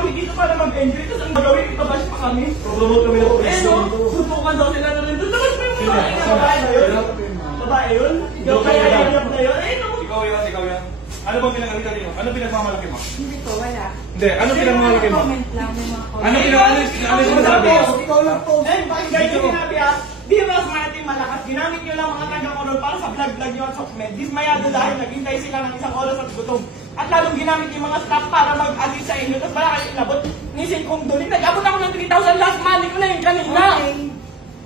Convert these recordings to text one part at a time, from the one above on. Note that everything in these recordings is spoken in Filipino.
kami dito para mag-enjoy. Tapos ang gagawin, itabash pa kami. Promote kami ng police no? Sutukan daw sila na rin doon. Tapos may mga babae na yun. Babae yun? Ikaw kaya yun na yun? Eh, no? Ikaw yan. Ano bang pinagalitan niyo? Ano pinagmamalaki mo? Hindi po, wala. Hindi, ano pinagmamalaki mo? Comment lang, may mga comment. Ano sinasabi mo? Ikaw lang po. Eh, bakit ganyan sinabi Di ba mas natin malakas? Ginamit nyo lang mga taga-koron para sa vlog-vlog nyo at sokmed. Dismayado dahil naghintay sila ng isang oras at gutom. At lalong ginamit yung mga staff para mag-assist sa inyo. Tapos wala kayo inabot. Nisin kong doon. Nag-abot ako ng 3,000 last money ko na yung kanina.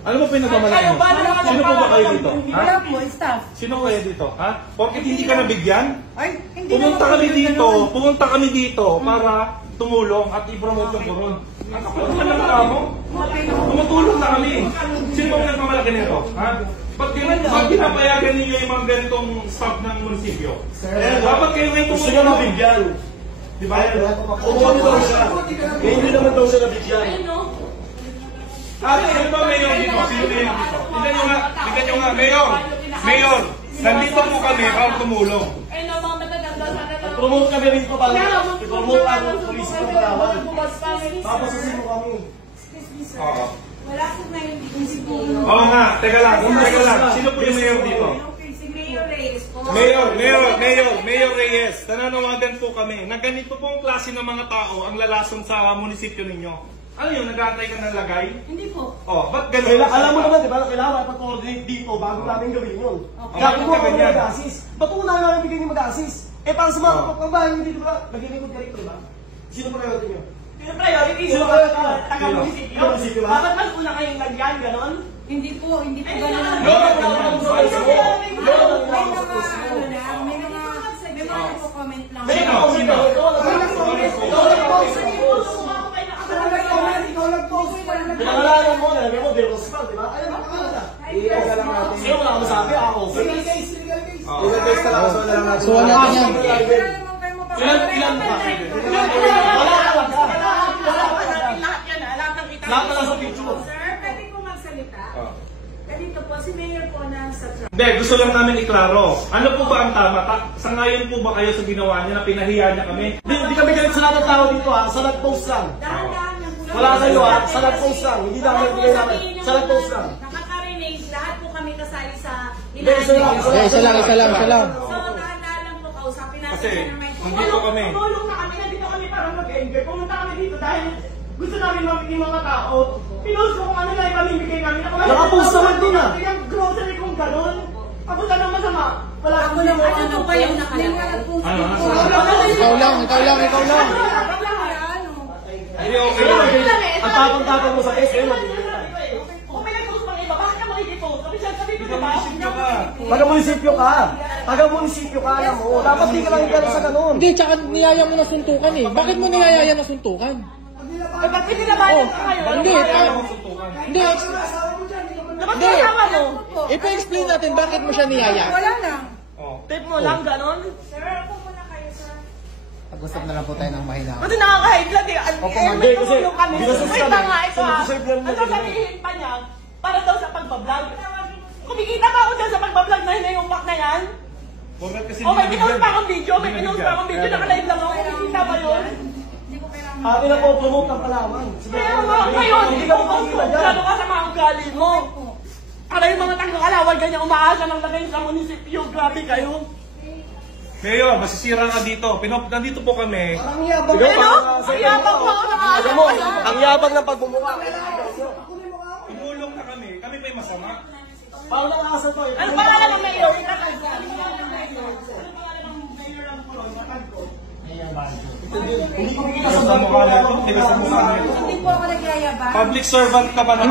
Ano ba pinagmamalaki mo? Sino po ba kayo dito? Wala po, staff. Sino kayo dito? Ha? Bakit hindi ka nabigyan? Ay, hindi Pumunta kami dito para tumulong at i-promote yung koron. Ano na mo? Tumutulong na kami. Sino ba nagmamalaki nito? Ha? Ba't pinapayagan ninyo yung mga ganitong staff ng munisipyo? Dapat kayo ngayon Gusto niya mabigyan. Di ba? Pumunta daw siya. Kaya hindi naman daw siya nabigyan. Sino ba mayor dito? Sino mayor dito? Tignan nyo nga, mayor! Nandito po kami para tumulong. Ay, no, mga matatanda sana lang. Promote kami rin po para i-promote ang police ng Palawan. Papasusin mo kami. Oo. Wala po na yung siguro. Oo nga, teka lang. Sino po yung mayor dito? Si Mayor Reyes po. Mayor Reyes, nananawagan po kami na ganito pong klase ng mga tao ang lalason sa munisipyo ninyo. Ano yun, nag-aantay ka ng lagay? Hindi po. Oh, ba't ganun? Alam mo naman, di ba, kailangan ipag-coordinate dito bago namin gawin yun. Kaya kung kami mag-assist, ba't kung na namin bigyan yung mag-assist? Eh, para sa mga kapagbahay nyo dito ba, naglilingkod ka rito, diba? Sino priority nyo? Sino priority? Sino priority? Taga-munisipyo. Bakit mas una kayong lagyan, ganon? Hindi po gano'n. May mga nagpo-comment lang. Sino? Pinangalanan mo, nalagay mo, Del Rosmal, di ba? Ayaw mo pangalan na. Sino mo nakamasabi? Ako. Legal case talaga. So, wala ka niyan. Ilan ba? Wala ka lang ka. Lahat na lang sa picture. Sir, pwede po magsalita? Ganito po, si Mayor po na sa truck. Hindi, gusto lang namin iklaro. Ano po ba ang tama? Sangayon po ba kayo sa ginawa niya na pinahiya niya kami? Hindi kami galit sa lahat ng tao dito ha. Sa nag-post lang. Dahan-dahan lang po. Wala kayo ha. Sa nag-post lang. Hindi namin bigay namin. Sa nag-post lang. Nakaka-renage, lahat po kami kasali sa Hindi, isa lang. Isa lang. So, dahan-dahan lang po kausapin natin Kasi, na naman. nandito kami. Tumulong na kami, nandito kami para mag-enjoy. Pumunta kami dito dahil gusto namin mabigyan mga tao. Pinost ko kung ano lang ipamimigay namin. Nakapost naman din ah. Yung grocery kong gano'n. Ako lang masama. Wala akong Ano po ba yung nakalagay? Ikaw lang. Hindi, okay lang. Ang tapang-tapang mo sa SM, Kung may nag-post pang iba, bakit ka makikipost? Sabi ko diba? taga-munisipyo ka. Taga-munisipyo ka, alam mo. Dapat di ka lang galit sa ganun. Hindi, tsaka niyaya mo na suntukan eh. Bakit mo niyaya na suntukan? Eh, ba't pinilabayan ka ngayon? Hindi, hindi. Dapat kasama mo. Ipa-explain natin bakit mo siya niyaya. Wala lang. Tip mo lang, gano'n? Sir, ako muna kayo, sir. Pag-usap na lang po tayo ng mahina. Kasi nakaka-high eh. May tumulong kami. Hindi kasi Wait lang nga ito ha. deserve lang Ano sabihin pa niya? Para daw sa pagbablog. Kumikita ba ako dyan sa pagbablog na hinayumpak na yan? O may pinost pa akong video. Nakalive lang ako. Kumikita ba yun? Hindi ko kailangan. Atin na po, promote ng Palawan. Kaya nga ngayon, hindi ka mag-post. Gano'n ka sa mga ugali mo. Para yung mga taga-Kalawal, ganyan umaasa ng lagay sa munisipyo. Grabe kayo. Mayor, masisira ka dito. Nandito po kami. Ang yabang. Ang yabang mo ako Alam mo, ang yabang ng pagmumukha. Tumulong na kami. Kami pa yung masama. Paano nakakasal to? Ano pangalan ng mayor? Hindi ko kita sa Sa mukha na ito. Hindi ka sa mukha na ito. Hindi po ako nagyayabang. Public servant ka ba naman?